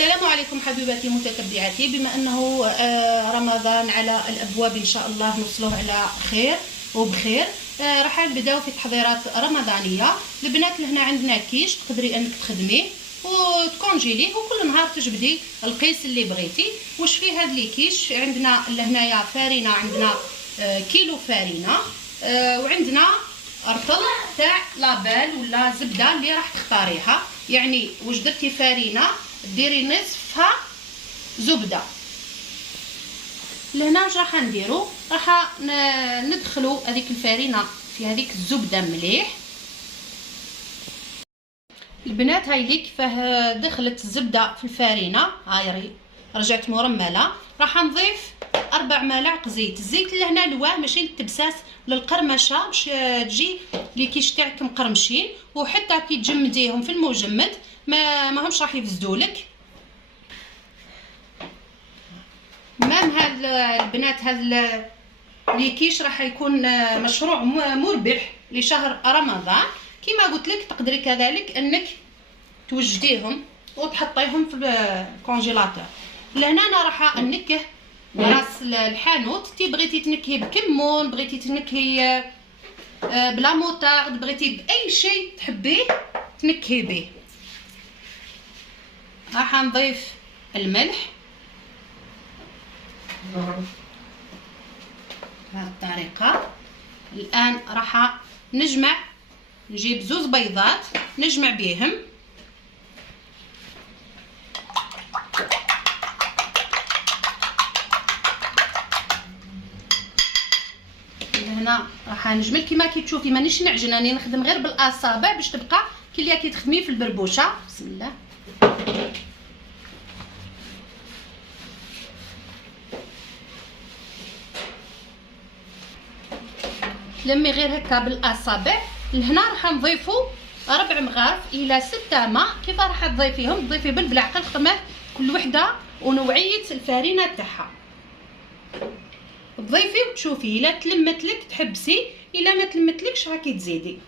السلام عليكم حبيباتي متتبعاتي. بما انه رمضان على الابواب ان شاء الله نوصلوه على خير وبخير. راح نبداو في تحضيرات رمضانيه. البنات لهنا عندنا كيش تقدري انك تخدميه وتكونجيليه وكل نهار تجبدي القيس اللي بغيتي. واش فيه هذا الكيش؟ عندنا لهنايا فارينه، عندنا كيلو فارينه، وعندنا رطل تاع لابال ولا زبده اللي راح تختاريها. يعني واش درتي فارينه ديري نصفها زبده. لهنا واش راح نديرو؟ راح ندخلو هذيك الفارينه في هذيك الزبده مليح. البنات هاي لي كيفاه دخلت الزبده في الفارينه، هاي رجعت مرمله. راح نضيف 4 ملاعق زيت. الزيت لهنا لواه ماشي للتبساس، للقرمشه باش تجي لي كيش تاعك مقرمشين، وحتى كي تجمديهم في المجمد ما همش راح يفسدولك. مام هاد البنات هاد لي كيش راح يكون مشروع مربح لشهر رمضان. كما قلت لك تقدري كذلك انك توجديهم وتحطيهم في الكونجيلاتور. لهنا انا راح انكه راس الحانوت. تي بغيتي تنكهي بكمون، بغيتي تنكهي بلا موطارد، بغيتي باي شيء تحبيه تنكهي به. راح نضيف الملح بهذه الطريقه. الان راح نجيب 2 بيضات نجمع بيهم. هنا راح نجمل كما كتشوفي، مانيش نعجن، راني نخدم غير بالاصابع باش تبقى كي اللي كتخدمي في البربوشه. بسم الله. لمي غير هكا بالاصابع. لهنا راح نضيفو 4 مغارف الى 6 ماء. كيف راح تضيفيهم؟ تضيفي بالعقل خدمه كل وحده ونوعيه الفارينه تاعها. تضيفي وتشوفي الا تلمت لك تحبسي، الا ما تلمتلكش راكي تزيدي.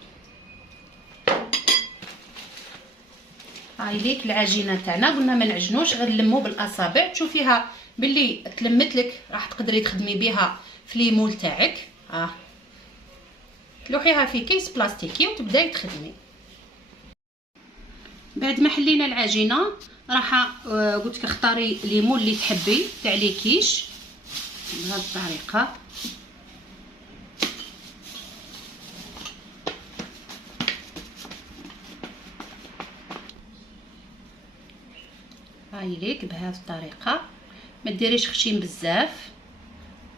هاي ليك العجينه تاعنا، قلنا ما نعجنوش غير نلمو بالاصابع. تشوفيها باللي تلمت لك راح تقدري تخدمي بها في ليمول تاعك. تلوحيها في كيس بلاستيكي وتبداي تخدمي. بعد ما حلينا العجينه راح قلت لك اختاري ليمون اللي تحبي تاع لي كيش بهذه الطريقه. هاي ليك بهذه الطريقه. ما ديريش خشين بزاف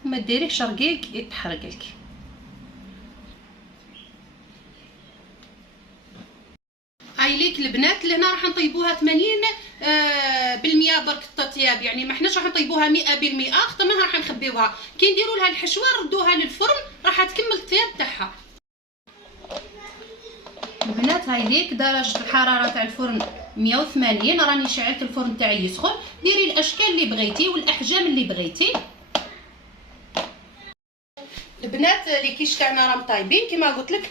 وما ديريش رقيق يتحرقلك. هاي ليك البنات لهنا راح نطيبوها 80% برك التطياب. يعني ما حناش راح نطيبوها 100%، خطرناها راح نخبيوها. كي نديروا لها الحشوه نردوها للفرن راح تكمل الطياب تاعها. البنات هاي ليك درجه الحراره تاع الفرن 180. راني شعلت الفرن تاعي يسخن. ديري الاشكال اللي بغيتي والاحجام اللي بغيتي. البنات لي كيش تاعنا راهم طايبين كما قلت لك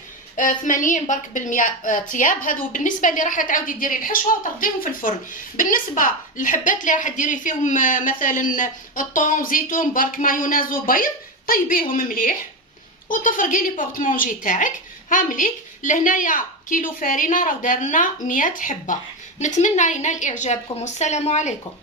80 برك بالمية طياب. هذو بالنسبه اللي راح تعاودي ديري الحشوه وترديهم في الفرن. بالنسبه للحبات اللي راح ديري فيهم مثلا الطون، زيتون، برك مايونيز وبيض، طيبيهم مليح وتفرقي لي بورطمونجي تاعك. ها مليك لهنايا كيلو فارينه راه دارنا 100 حبه. نتمنى ينال اعجابكم والسلام عليكم.